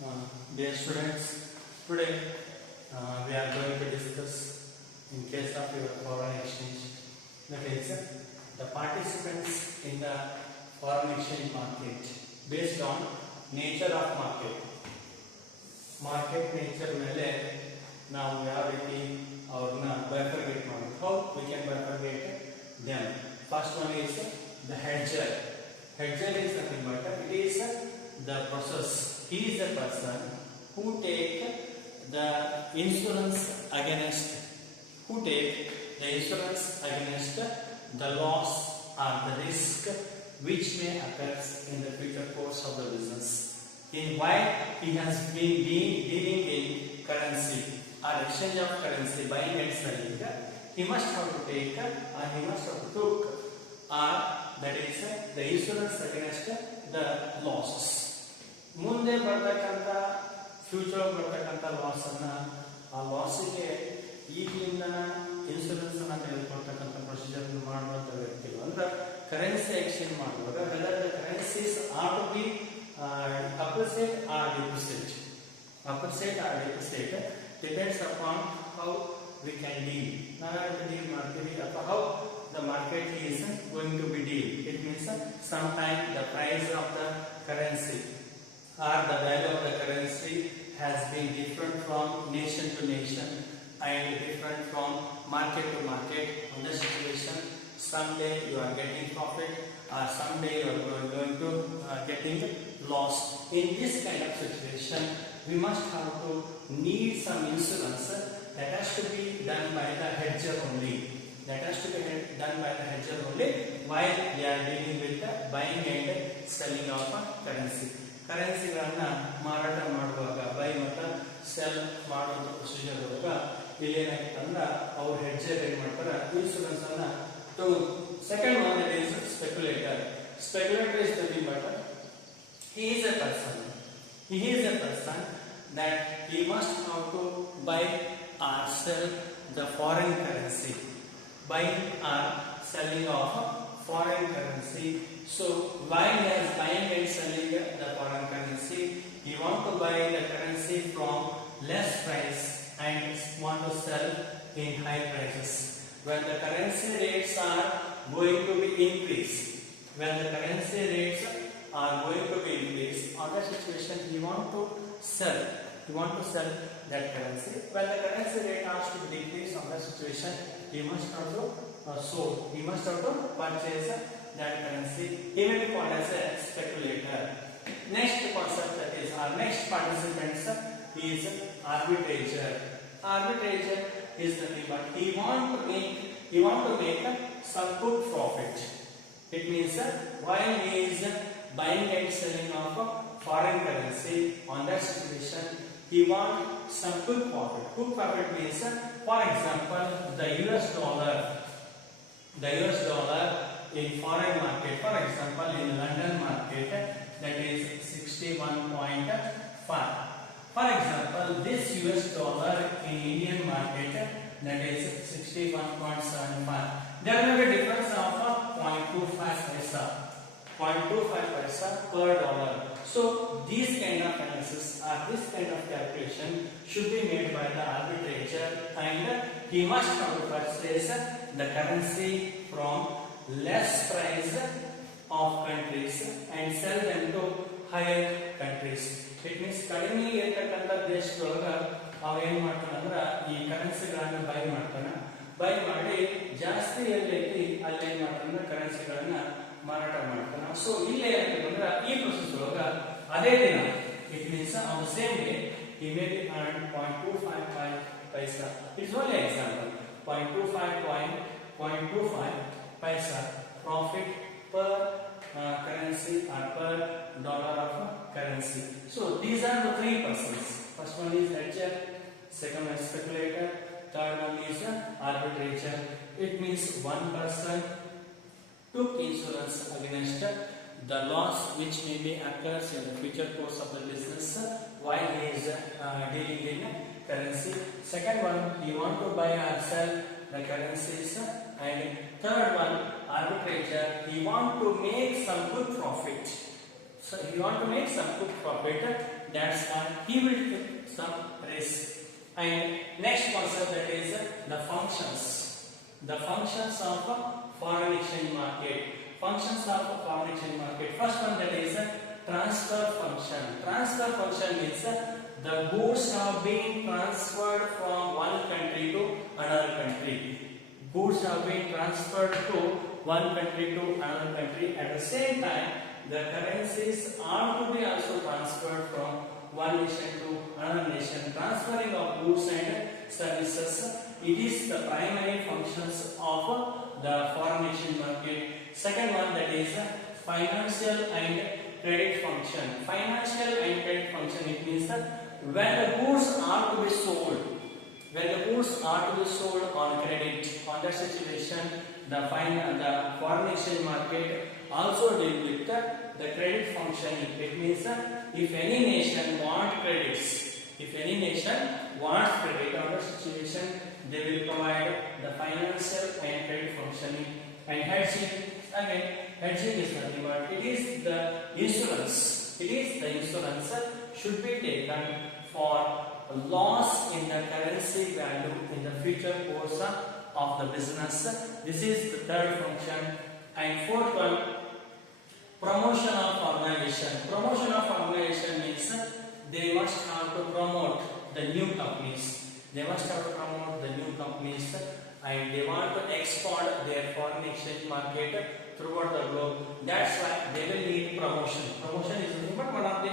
Dear students, today we are going to discuss in case of your foreign exchange, that is the participants in the foreign exchange market based on nature of market nature ಮೇಲೆ ನಾವು ಯಾವ ರೀತಿ ಅವ್ರನ್ನ bifurcate ಮಾಡೋದು, how we can bifurcate them. First one is the hedger. Hedger is nothing but it is the process. He is the person who take the insurance against the loss or the risk which may occur in the future course of the business. In while he has been dealing in currency or exchange of currency, buying and selling, he must have to take or he must have to took or that is the insurance against the losses. ಮುಂದೆ ಬರ್ತಕ್ಕಂಥ future ಬರ್ತಕ್ಕಂಥ loss ಅನ್ನ ಆ ಲಾಸಿಗೆ ಈಗಲಿಂದ insurance ಅನ್ನ ತೆಗೆದುಕೊಳ್ತಕ್ಕಂಥ procedure ಮಾಡುವಂತ ವ್ಯಕ್ತಿಗಳು ಅಂದ್ರೆ currency exchange ಮಾಡುವಾಗ whether the currencies are to be appreciate or depreciate depends upon how we can deal. ನಾವ್ಯಾವ ಡೀಲ್ ಮಾಡ್ತೀವಿ ಅಥವಾ how the market is going to be deal. It means sometimes the price of the currency or the value of the currency has been different from nation to nation and different from market to market. In this situation, someday you are getting profit or someday you are going to getting loss. In this kind of situation, we must have to need some insurance that has to be done by the hedger only. That has to be done by the hedger only while they are dealing with the buying and selling of currency. ಕರೆನ್ಸಿಗಳನ್ನ ಮಾರಾಟ ಮಾಡುವಾಗ by ಮತ್ತು cell ಮಾಡುವಂತ procedure ಒಳಗ ಇಲ್ಲಿ ಏನಾಗುತ್ತೆ ಅಂದ್ರೆ ಅವ್ರು ಹೆಡ್ಜರ್ ಏನ್ ಮಾಡ್ತಾರೆ ಇನ್ಶೂರೆನ್ಸ್ ಅನ್ನ ತಗೊಂಡು. Second one is speculator. Speculator is nothing but he is a person that he must have to buy or sell the foreign currency. Buying or selling of foreign currency. So while he is buying and selling the foreign currency, he want to buy the currency from less price and want to sell in high prices. When the currency rates are going to be increased, on that situation he want to sell that currency. When the currency rate has to be decreased, on that situation he must also purchase that currency. He may be called as a speculator. Next concept that is our next participant is arbitrager. Arbitrager is nothing but he want to make some good profit. It means while he is buying and selling of foreign currency, on that situation he want some good profit. Good profit means, for example, the US dollar in foreign market, for example in London market, that is 61.5. For example, this US dollar in Indian market, that is 61.75. There may be difference of 0.25 paisa per dollar. So these kind of analysis or this kind of calculation should be made by the arbitrator, and he must have to purchase the currency from less price of countries and sell them to higher countries. It means ಕಡಿಮೆ ಇರತಕ್ಕಂತ ದೇಶದೊಳಗ ಅವ ಏನ್ ಮಾಡ್ತಾನ ಅಂದ್ರ ಈ ಕರೆನ್ಸಿಗಳನ್ನ by ಮಾಡಿ ಜಾಸ್ತಿ ಎಲ್ಲೈತಿ ಅಲ್ಲಿ ಏನ್ ಮಾಡ್ತಾನ ಕರೆನ್ಸಿಗಳನ್ನ ಮಾರಾಟ ಮಾಡ್ತಾನ. ಸೊ ಇಲ್ಲೇ ಏನಂತಂದ್ರ ಈ ಪ್ರೊಸೆಸ್ ಒಳಗ ಅದೇ ದಿನ it means on the same day he may be earned 0.25 paisa. It's only example. 0.25 paisa profit per currency or per dollar of currency. So these are the three persons. First one is hedger, second one is speculator, third one is arbitrator. It means one person took insurance against the loss which may be occurs in the future course of the business while he is dealing in currency. Second one, he want to buy or sell the currencies, and third one, arbitrator, he want to make some good profit So he want to make some good profit. That's why he will take some risk. And next concept, that is the functions. The functions of a foreign exchange market. Functions of a foreign exchange market. First one, that is transfer function. Transfer function means the goods have been transferred from one country to another country. Goods have been transferred to one country to another country. At the same time, the currencies are to be also transferred from one nation to another nation. Transferring of goods and services, it is the primary functions of the foreign exchange market. Second one, that is financial and credit function. Financial and credit function, it means that when the goods are to be sold, on credit, on that situation, the foreign exchange market also deal with the credit function. It means if any nation wants credit on that situation, they will provide the financial and credit functioning. And hedging, again, hedging is nothing but it is the insurance. Should be taken for loss in the currency value in the future course of the business. This is the third function. And fourth one, promotion of organization. Promotion of organization means they must have to promote the new companies. And they want to expand their foreign exchange market throughout the globe. That's why they will need promotion. Promotion is nothing but one of the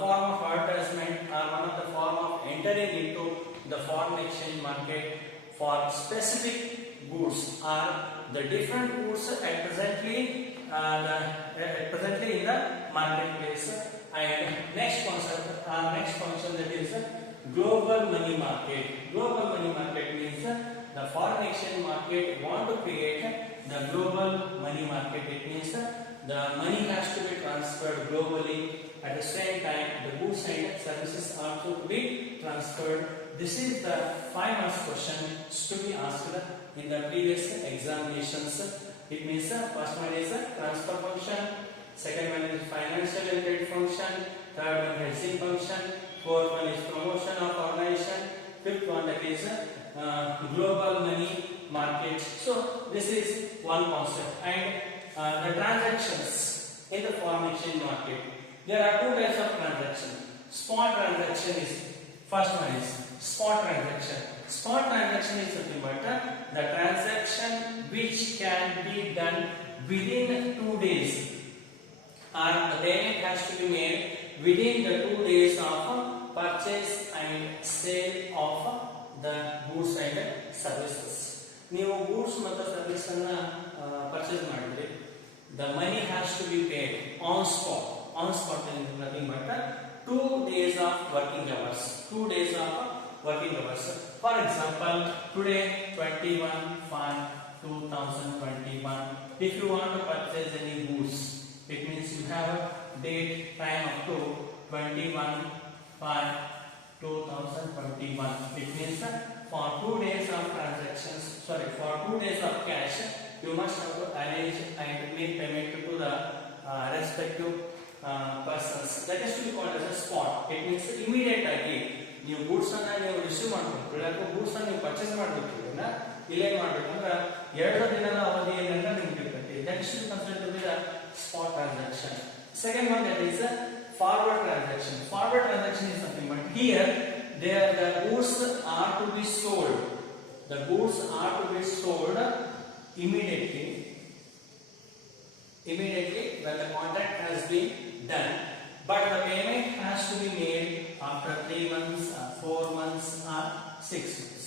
form of advertisement or one of the form of entering into the foreign exchange market for specific goods or the different goods at presently in the marketplace. And next concept, next function, that is global money market. Global money market means the foreign exchange market want to create the global money market. It means the money has to be transferred globally. At the same time, the goods and services are to be transferred. This is the 5 marks question to be asked in the previous examinations. It means first one is transfer function, second one is financial and credit function, third one is hedging function, fourth one is promotion of organization, fifth one, that is global money market. So this is one concept. And the transactions in the foreign exchange market, there are two types of transaction. Spot transaction is first one is spot transaction. Spot transaction is nothing but the transaction which can be done within 2 days, or the payment has to be made within the 2 days of purchase and sale of the goods and services. ನೀವು goods ಮತ್ತು service ಅನ್ನ purchase ಮಾಡಿದ್ರೆ, the money has to be paid on spot. On spot means nothing but 2 days of working hours. 2 days of working hours. For example, today 21/5/2021. If you want to purchase any goods, it means you have a date time up to 21/5/2021. It means for 2 days of transactions, for 2 days of cash, you must have to arrange and make payment to the respective persons. That is to be called as a spot. It means immediate ಆಗಿ ನೀವು goods ಅನ್ನ ನೀವು receive ಮಾಡ್ಕೊಂಡ್ರೆ ಅಥವಾ goods ಅನ್ನ ನೀವು purchase ಮಾಡಬೇಕು, ಇಲ್ಲೇನ್ ಮಾಡ್ಬೇಕಂದ್ರೆ 2 ದಿನದ ಅವಧಿಯನ್ನ ನಿಮಗೆ ಇರುತ್ತೆ. That is considered to be the spot transaction. Second one, that is forward transaction. Forward transaction is nothing but here the goods are to be sold. The goods are to be sold immediately when the contract has been done, but the payment has to be made after 3 months, 4 months, or 6 months.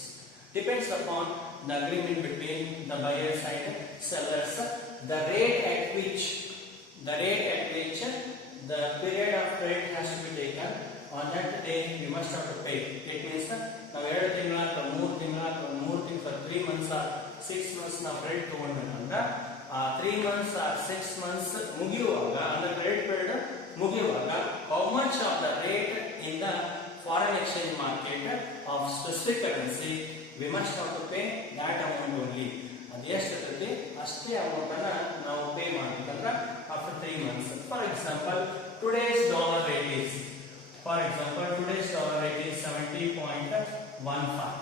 Depends upon the agreement between the buyers and sellers. The rate at which the period of credit has to be taken, on that day you must have to pay. It means ನಾವು 2 ತಿಂಗಳ ಅಥವಾ 3 ತಿಂಗಳ ಅಥವಾ 3 months or 6 months ನಾವು credit ತಗೊಂಡ್ರೆ, 3 months or 6 months ಮುಗಿಯುವಾಗ, ಅಂದ್ರೆ credit period ಮುಗಿಯುವಾಗ, how much of the rate in the foreign exchange market of specific currency we must have to pay that amount only. ಅದು ಎಷ್ಟಿರ್ತೈತಿ ಅಷ್ಟೇ ಅಮೌಂಟ್ ಅನ್ನ ನಾವು pay ಮಾಡಬೇಕಂದ್ರೆ after 3 months. For example, today's dollar rate is, for example, today's dollar rate is 70.15.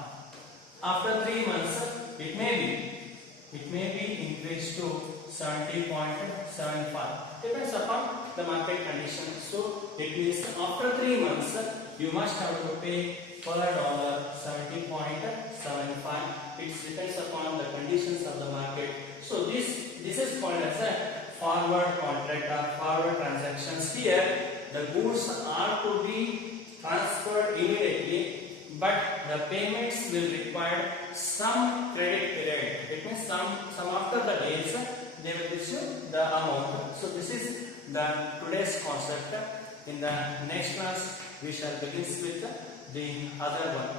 After 3 months, it may be increased to 70.75. Depends upon the market condition. So it means after 3 months, you must have to pay per dollar 70.75. It depends upon the conditions of the market. So this is called as a forward contract or forward transactions. Here the goods are to be transferred immediately, but the payments will require some credit period. It means some after the days they will issue the amount. So this is the today's concept. In the next class we shall begin with the other one.